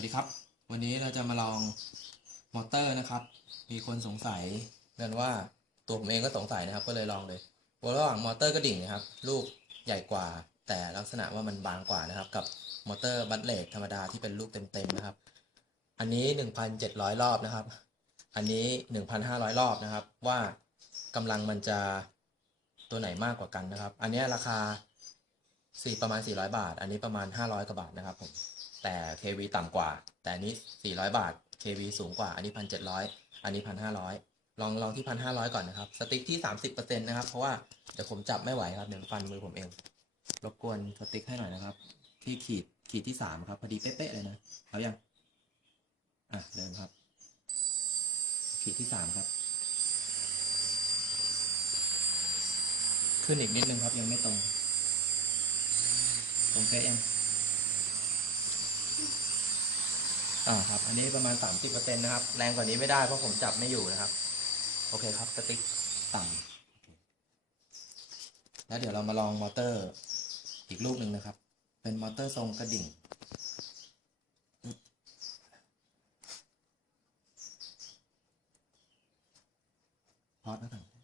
วัสดีครับ วันนี้เราจะมาลองมอเตอร์นะครับ มีคนสงสัยกันว่าตัวผมเองก็สงสัยนะครับ ก็เลยลองเลยว่าระหว่างมอเตอร์กระดิ่งนะครับ ลูกใหญ่กว่า แต่ลักษณะว่ามันบางกว่านะครับ กับมอเตอร์บัตเลกธรรมดาที่เป็นลูกเต็มๆนะครับ อันนี้ 1,700 รอบนะครับ อันนี้ 1,500 รอบนะครับ ว่ากำลังมันจะตัวไหนมากกว่ากันนะครับ อันนี้ราคา สี่ประมาณ 400 บาท อันนี้ประมาณ 500กว่าบาทนะครับผมแต่ KV ต่ำกว่า แต่อันนี้ 400 บาท KV สูงกว่า อันนี้ 1,700 อันนี้ 1,500 ลองลองที่ 1,500 ก่อนนะครับ สติ๊กที่ 30%นะครับ เพราะว่าเดี๋ยวผมจับไม่ไหวครับเดี๋ยวฟันมือผมเอง รบกวนสติ๊กให้หน่อยนะครับ ที่ขีดขีดที่ 3 ครับ พอดีเป๊ะๆเลยนะเอายัง อะเดินครับ ขีดที่ 3 ครับ ขึ้นอีกนิดนึงครับยังไม่ตรง ตรงเป๊ะยังอ่าครับ อันนี้ประมาณสามสิบเปอร์เซ็นต์นะครับ แรงกว่านี้ไม่ได้เพราะผมจับไม่อยู่นะครับ โอเคครับ สติ๊กต่ำแล้วเดี๋ยวเรามาลองมอเตอร์อีกลูกหนึ่งนะครับ เป็นมอเตอร์ทรงกระดิ่งพอดนะครับ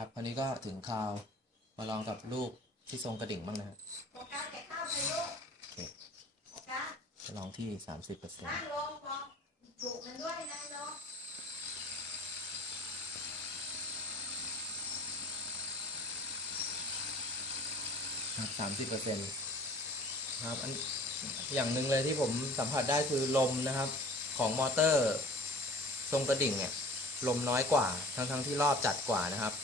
ครับคราวนี้ก็ถึงคราวมาลองกับลูกที่ทรงกระดิ่งบ้างนะฮะโฟกัสแต่เข้าไปลูกโอเคโฟกัสจะลองที่สามสิบเปอร์เซ็นต์นั่งลงลองถูกกันด้วยนะเนาะครับสามสิบเปอร์เซ็นต์ครับอันอย่างหนึ่งเลยที่ผมสัมผัสได้คือลมนะครับ ของมอเตอร์ ทรงกระดิ่งเนี่ยลมน้อยกว่า ทั้งทั้งที่รอบจัดกว่านะครับ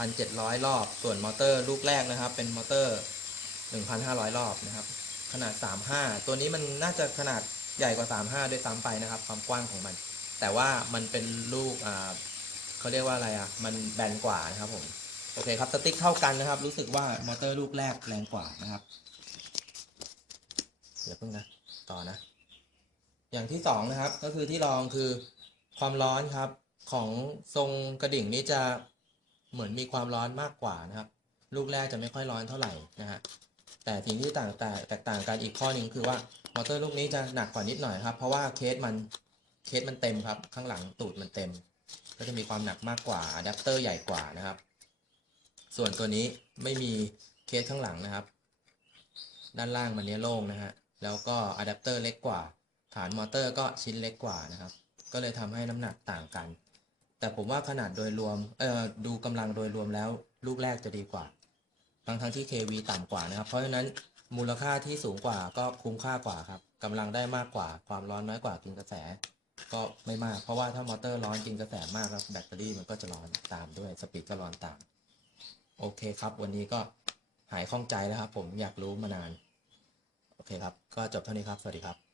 พันเจ็ดร้อยรอบ ส่วนมอเตอร์ลูกแรกนะครับ เป็นมอเตอร์หนึ่งพันห้าร้อยรอบนะครับ ขนาดสามห้าตัวนี้มันน่าจะขนาดใหญ่กว่าสามห้าด้วยซ้ำไปนะครับ ความกว้างของมัน แต่ว่ามันเป็นลูกอ่าเขาเรียกว่าอะไรอะ มันแบนกว่านะครับผม โอเคครับ สติ๊กเท่ากันนะครับ รู้สึกว่ามอเตอร์ลูกแรกแรงกว่านะครับ เดี๋ยวเพิ่งนะ ต่อนะ อย่างที่สองนะครับ ก็คือที่ลองคือความร้อนครับของทรงกระดิ่งนี้จะ เหมือนมีความร้อนมากกว่านะครับ ลูกแรกจะไม่ค่อยร้อนเท่าไหร่นะฮะแต่สิ่งที่ต่างแต่แตกต่างกันอีกข้อหนึ่งคือว่ามอเตอร์ลูกนี้จะหนักกว่านิดหน่อยครับ เพราะว่าเคสมันเคสมันเต็มครับ ข้างหลังตูดมันเต็ม ก็จะมีความหนักมากกว่าอะแดปเตอร์ใหญ่กว่านะครับ ส่วนตัวนี้ไม่มีเคสข้างหลังนะครับ ด้านล่างมันเนี้ยโล่งนะฮะแล้วก็อะแดปเตอร์เล็กกว่า ฐานมอเตอร์ก็ชิ้นเล็กกว่านะครับ ก็เลยทำให้น้ำหนักต่างกัน แต่ผมว่าขนาดโดยรวมเอ่อดูกำลังโดยรวมแล้ว ลูกแรกจะดีกว่าทั้งทั้งที่ KV ต่ำกว่านะครับ เพราะฉะนั้นมูลค่าที่สูงกว่าก็คุ้มค่ากว่าครับกำลังได้มากกว่า ความร้อนน้อยกว่ากินกระแส ก็ไม่มาก เพราะว่าถ้ามอเตอร์ร้อนกินกระแสมากแล้วแบตเตอรี่มันก็จะร้อนตามด้วยสปีดก็ร้อนตาม โอเคครับ วันนี้ก็หายข้องใจแล้วครับ ผมอยากรู้มานาน โอเคครับ ก็จบเท่านี้ครับ สวัสดีครับ